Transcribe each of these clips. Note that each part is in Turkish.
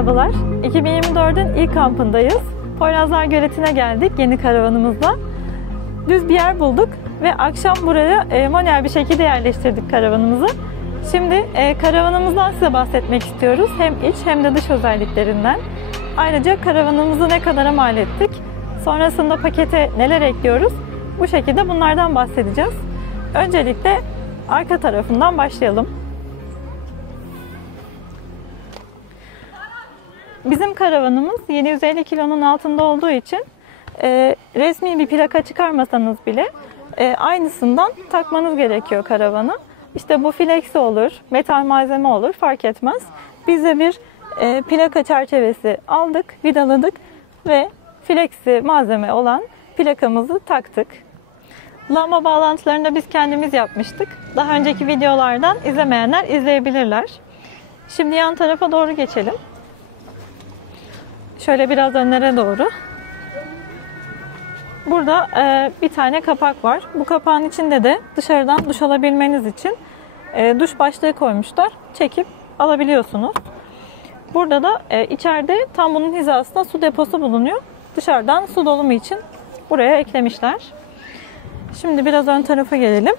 Merhabalar, 2024'ün ilk kampındayız. Poyrazlar Göleti'ne geldik yeni karavanımızla. Düz bir yer bulduk ve akşam buraya manuel bir şekilde yerleştirdik karavanımızı. Şimdi karavanımızdan size bahsetmek istiyoruz. Hem iç hem de dış özelliklerinden. Ayrıca karavanımızı ne kadara mal ettik, sonrasında pakete neler ekliyoruz, bu şekilde bunlardan bahsedeceğiz. Öncelikle arka tarafından başlayalım. Bizim karavanımız yeni 150 kilonun altında olduğu için resmi bir plaka çıkarmasanız bile aynısından takmanız gerekiyor karavana. İşte bu flexi olur, metal malzeme olur, fark etmez. Biz de bir plaka çerçevesi aldık, vidaladık ve flexi malzeme olan plakamızı taktık. Lamba bağlantılarını da biz kendimiz yapmıştık. Daha önceki videolardan izlemeyenler izleyebilirler. Şimdi yan tarafa doğru geçelim. Şöyle biraz önlere doğru. Burada bir tane kapak var. Bu kapağın içinde de dışarıdan duş alabilmeniz için duş başlığı koymuşlar. Çekip alabiliyorsunuz. Burada da içeride tam bunun hizasında su deposu bulunuyor. Dışarıdan su dolumu için buraya eklemişler. Şimdi biraz ön tarafa gelelim.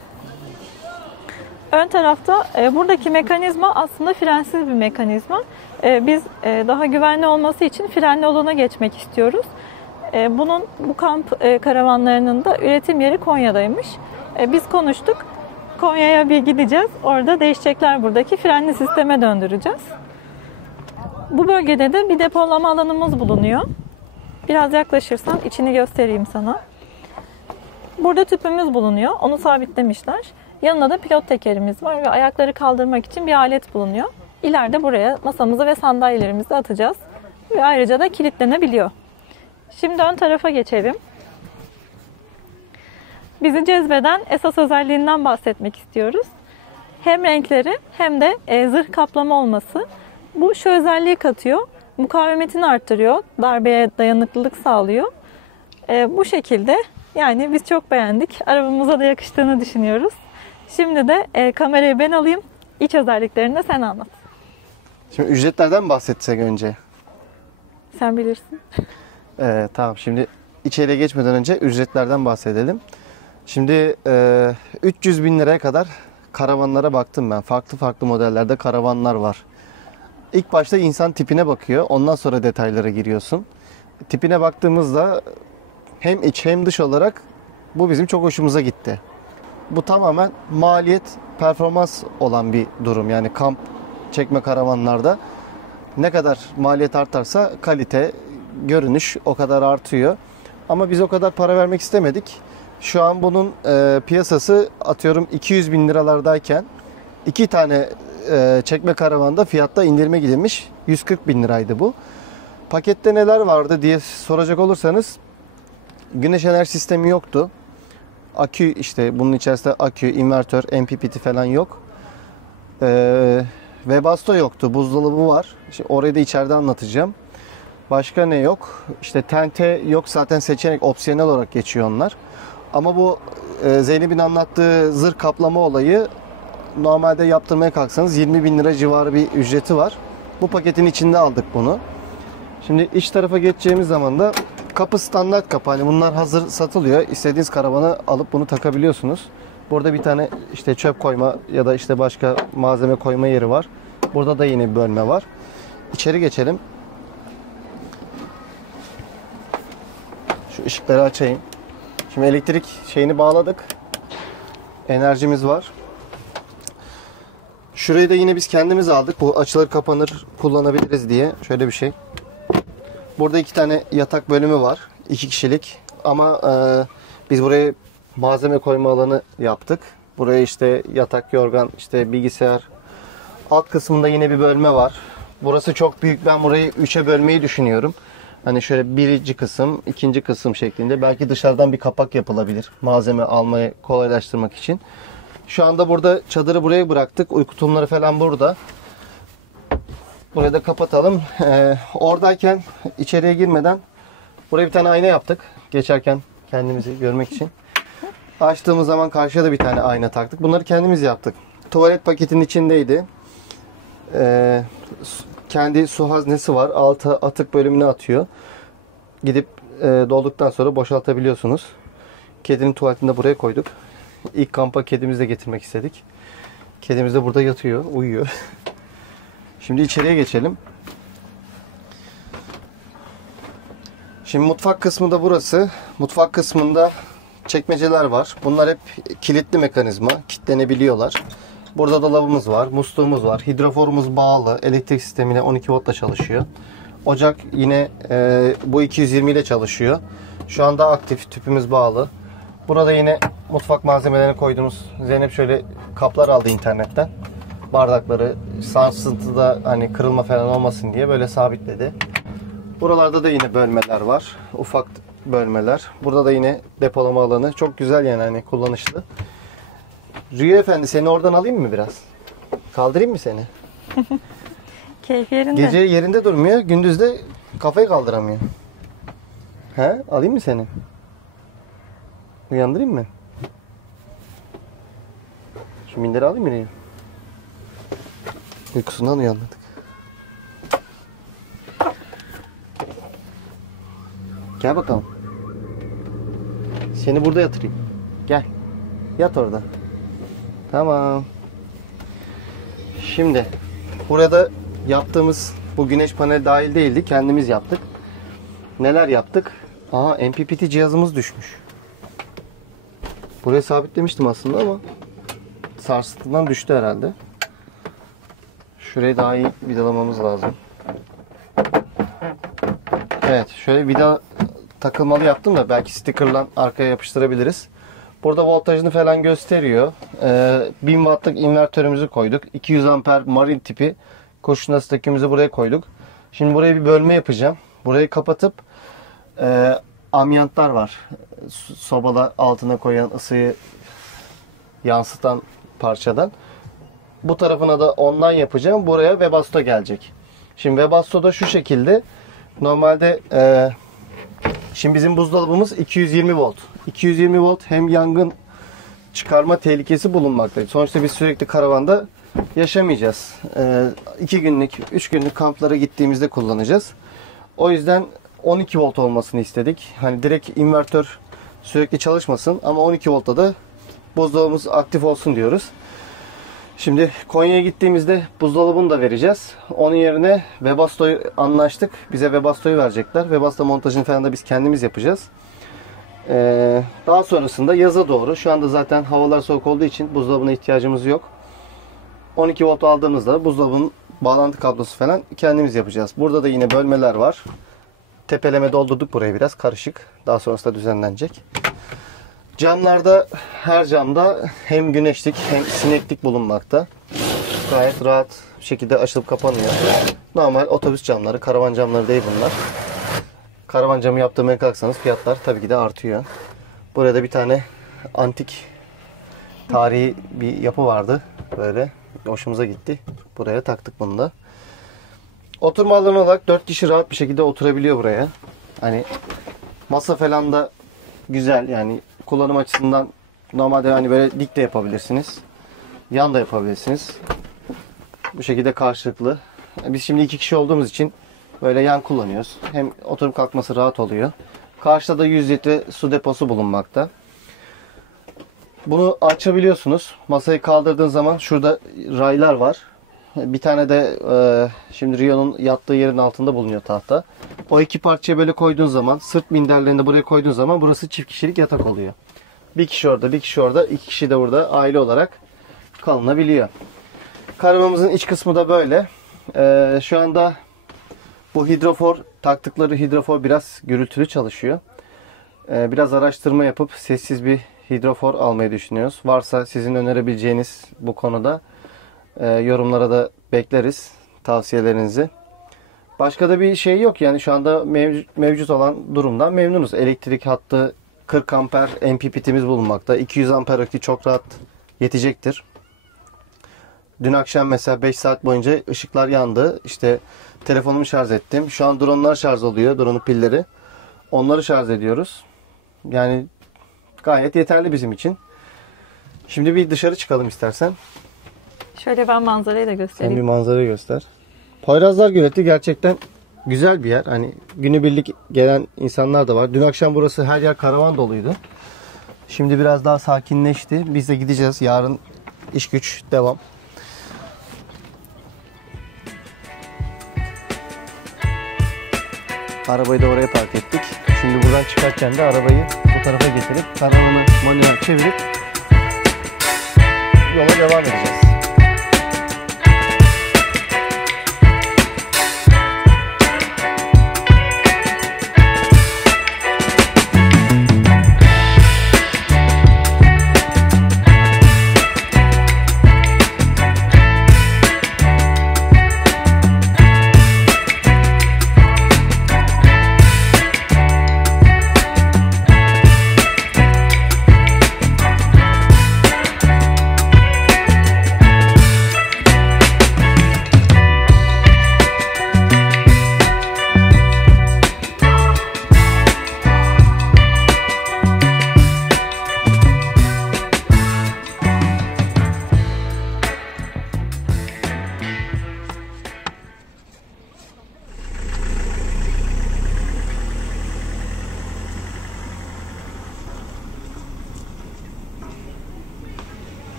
Ön tarafta buradaki mekanizma aslında frensiz bir mekanizma. Biz daha güvenli olması için frenli olana geçmek istiyoruz. Bu kamp karavanlarının da üretim yeri Konya'daymış. Biz konuştuk. Konya'ya bir gideceğiz. Orada değişecekler, buradaki frenli sisteme döndüreceğiz. Bu bölgede de bir depolama alanımız bulunuyor. Biraz yaklaşırsan içini göstereyim sana. Burada tüpümüz bulunuyor. Onu sabitlemişler. Yanında da pilot tekerimiz var ve ayakları kaldırmak için bir alet bulunuyor. İleride buraya masamızı ve sandalyelerimizi atacağız. Ve ayrıca da kilitlenebiliyor. Şimdi ön tarafa geçelim. Bizi cezbeden esas özelliğinden bahsetmek istiyoruz. Hem renkleri hem de zırh kaplama olması. Bu şu özelliği katıyor. Mukavemetini arttırıyor. Darbeye dayanıklılık sağlıyor. Bu şekilde yani biz çok beğendik. Arabamıza da yakıştığını düşünüyoruz. Şimdi de kamerayı ben alayım. İç özelliklerini de sen anlat. Şimdi ücretlerden bahsetsek önce. Sen bilirsin. Tamam, şimdi içeriye geçmeden önce ücretlerden bahsedelim. Şimdi 300 bin liraya kadar karavanlara baktım ben. Farklı modellerde karavanlar var. İlk başta insan tipine bakıyor. Ondan sonra detaylara giriyorsun. Tipine baktığımızda hem iç hem dış olarak bu bizim çok hoşumuza gitti. Bu tamamen maliyet performans olan bir durum. Yani kamp çekme karavanlarda ne kadar maliyet artarsa kalite, görünüş o kadar artıyor. Ama biz o kadar para vermek istemedik. Şu an bunun piyasası atıyorum 200 bin liralardayken 2 tane çekme karavanda fiyatta indirime gidilmiş. 140 bin liraydı bu. Pakette neler vardı diye soracak olursanız güneş enerji sistemi yoktu. Akü, işte bunun içerisinde akü, invertör, MPPT falan yok. Webasto yoktu. Buzdolabı var. İşte orayı da içeride anlatacağım. Başka ne yok? İşte tente yok, zaten seçenek opsiyonel olarak geçiyor onlar. Ama bu Zeynep'in anlattığı zırh kaplama olayı normalde yaptırmaya kalksanız 20 bin lira civarı bir ücreti var. Bu paketin içinde aldık bunu. Şimdi iç tarafa geçeceğimiz zaman da kapı standart kapı. Hani bunlar hazır satılıyor. İstediğiniz karavana alıp bunu takabiliyorsunuz. Burada bir tane işte çöp koyma ya da işte başka malzeme koyma yeri var. Burada da yine bir bölme var. İçeri geçelim. Şu ışıkları açayım. Şimdi elektrik şeyini bağladık. Enerjimiz var. Şurayı da yine biz kendimiz aldık. Bu açılır kapanır kullanabiliriz diye. Şöyle bir şey. Burada 2 tane yatak bölümü var. 2 kişilik. Ama biz buraya malzeme koyma alanı yaptık. Buraya işte yatak, yorgan, işte bilgisayar. Alt kısmında yine bir bölme var. Burası çok büyük. Ben burayı 3'e bölmeyi düşünüyorum. Hani şöyle birinci kısım, ikinci kısım şeklinde. Belki dışarıdan bir kapak yapılabilir. Malzeme almayı kolaylaştırmak için. Şu anda burada çadırı buraya bıraktık. Uyku tulumları falan burada. Burayı da kapatalım. Oradayken içeriye girmeden buraya bir tane ayna yaptık. Geçerken kendimizi görmek için. Açtığımız zaman karşıya da bir tane ayna taktık. Bunları kendimiz yaptık. Tuvalet paketinin içindeydi. kendi su haznesi var. Alta atık bölümüne atıyor. Gidip dolduktan sonra boşaltabiliyorsunuz. Kedinin tuvaletini de buraya koyduk. İlk kampa kedimizi de getirmek istedik. Kedimiz de burada yatıyor, uyuyor. Şimdi içeriye geçelim. Şimdi mutfak kısmı da burası. Mutfak kısmında çekmeceler var. Bunlar hep kilitli mekanizma. Kilitlenebiliyorlar. Burada dolabımız var, musluğumuz var. Hidroforumuz bağlı. Elektrik sistemine 12 voltla çalışıyor. Ocak yine bu 220 ile çalışıyor. Şu anda aktif, tüpümüz bağlı. Burada yine mutfak malzemelerini koyduğumuz Zeynep şöyle kaplar aldı internetten. Bardakları sarsıntıda hani kırılma falan olmasın diye böyle sabitledi. Buralarda da yine bölmeler var. Ufak bölmeler. Burada da yine depolama alanı. Çok güzel yani hani kullanışlı. Rüya Efendi seni oradan alayım mı biraz? Kaldırayım mı seni? Keyif yerinde. Gece yerinde durmuyor. Gündüz de kafayı kaldıramıyor. He? Alayım mı seni? Uyandırayım mı? Şu minderi alayım mı Rüya? Uykusundan uyanmadık. Gel bakalım. Seni burada yatırayım. Gel. Yat orada. Tamam. Şimdi burada yaptığımız bu güneş paneli dahil değildi. Kendimiz yaptık. Neler yaptık? Aa, MPPT cihazımız düşmüş. Buraya sabitlemiştim aslında ama sarsıntıdan düştü herhalde. Şurayı daha iyi vidalamamız lazım. Evet, şöyle vida takılmalı yaptım da belki stickerla arkaya yapıştırabiliriz. Burada voltajını falan gösteriyor. 1000 wattlık invertörümüzü koyduk. 200 amper marine tipi koşu nasıl buraya koyduk. Şimdi buraya bir bölme yapacağım. Burayı kapatıp amyantlar var. Sobala altına koyan ısıyı yansıtan parçadan. Bu tarafına da ondan yapacağım. Buraya Webasto gelecek. Şimdi Webasto da şu şekilde. Normalde şimdi bizim buzdolabımız 220 volt. 220 volt hem yangın çıkarma tehlikesi bulunmakta. Sonuçta biz sürekli karavanda yaşamayacağız. 2 günlük, 3 günlük kamplara gittiğimizde kullanacağız. O yüzden 12 volt olmasını istedik. Hani direkt invertör sürekli çalışmasın ama 12 voltta da buzdolabımız aktif olsun diyoruz. Şimdi Konya'ya gittiğimizde buzdolabını da vereceğiz. Onun yerine Webasto'yu anlaştık. Bize Webasto'yu verecekler. Webasto montajını falan da biz kendimiz yapacağız. Daha sonrasında yaza doğru. Şu anda zaten havalar soğuk olduğu için buzdolabına ihtiyacımız yok. 12 volt aldığımızda buzdolabının bağlantı kablosu falan kendimiz yapacağız. Burada da yine bölmeler var. Tepeleme doldurduk burayı biraz karışık. Daha sonrasında düzenlenecek. Camlarda her camda hem güneşlik hem sineklik bulunmakta. Gayet rahat bir şekilde açılıp kapanıyor. Normal otobüs camları, karavan camları değil bunlar. Karavan camı yaptırmaya kalksanız fiyatlar tabii ki de artıyor. Burada da bir tane antik tarihi bir yapı vardı. Böyle hoşumuza gitti. Buraya taktık bunu da. Oturma alanı olarak 4 kişi rahat bir şekilde oturabiliyor buraya. Hani masa falan da güzel yani kullanım açısından normalde hani böyle dik de yapabilirsiniz. Yan da yapabilirsiniz. Bu şekilde karşılıklı. Biz şimdi 2 kişi olduğumuz için böyle yan kullanıyoruz. Hem oturup kalkması rahat oluyor. Karşıda da 100 litre su deposu bulunmakta. Bunu açabiliyorsunuz. Masayı kaldırdığın zaman şurada raylar var. Bir tane de şimdi Rio'nun yattığı yerin altında bulunuyor tahta. O iki parçayı böyle koyduğun zaman, sırt minderlerini de buraya koyduğun zaman burası çift kişilik yatak oluyor. Bir kişi orada, bir kişi orada, 2 kişi de burada aile olarak kalınabiliyor. Karavamızın iç kısmı da böyle. Şu anda bu hidrofor, taktıkları hidrofor biraz gürültülü çalışıyor. Biraz araştırma yapıp sessiz bir hidrofor almayı düşünüyoruz. Varsa sizin önerebileceğiniz bu konuda yorumlara da bekleriz tavsiyelerinizi. Başka da bir şey yok yani şu anda mevcut olan durumdan memnunuz. Elektrik hattı 40 amper MPPT'miz bulunmakta. 200 amper akü çok rahat yetecektir. Dün akşam mesela 5 saat boyunca ışıklar yandı. İşte telefonumu şarj ettim. Şu an dronlar şarj oluyor. Drone'un pilleri. Onları şarj ediyoruz. Yani gayet yeterli bizim için. Şimdi bir dışarı çıkalım istersen. Şöyle ben manzarayı da Sen bir göstereyim. manzarayı göster. Poyrazlar Göleti gerçekten güzel bir yer. Hani günübirlik gelen insanlar da var. Dün akşam burası her yer karavan doluydu. Şimdi biraz daha sakinleşti. Biz de gideceğiz. Yarın iş güç devam. Arabayı da oraya park ettik. Şimdi buradan çıkarken de arabayı bu tarafa getirip karavanı manuel çevirip yola devam edeceğiz.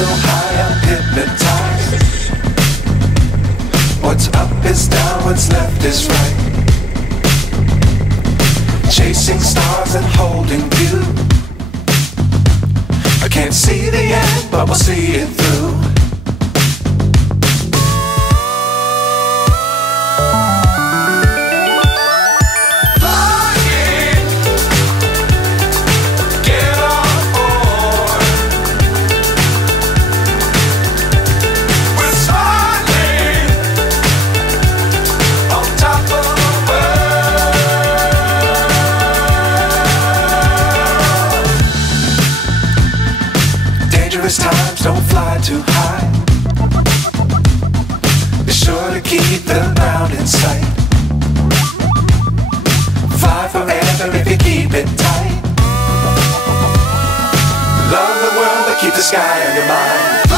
So high I'm hypnotized. What's up is down, what's left is right. Chasing stars and holding you. I can't see the end, but we'll see it through. Times don't fly too high. Be sure to keep the ground in sight. Fly forever if you keep it tight. Love the world but keep the sky on your mind.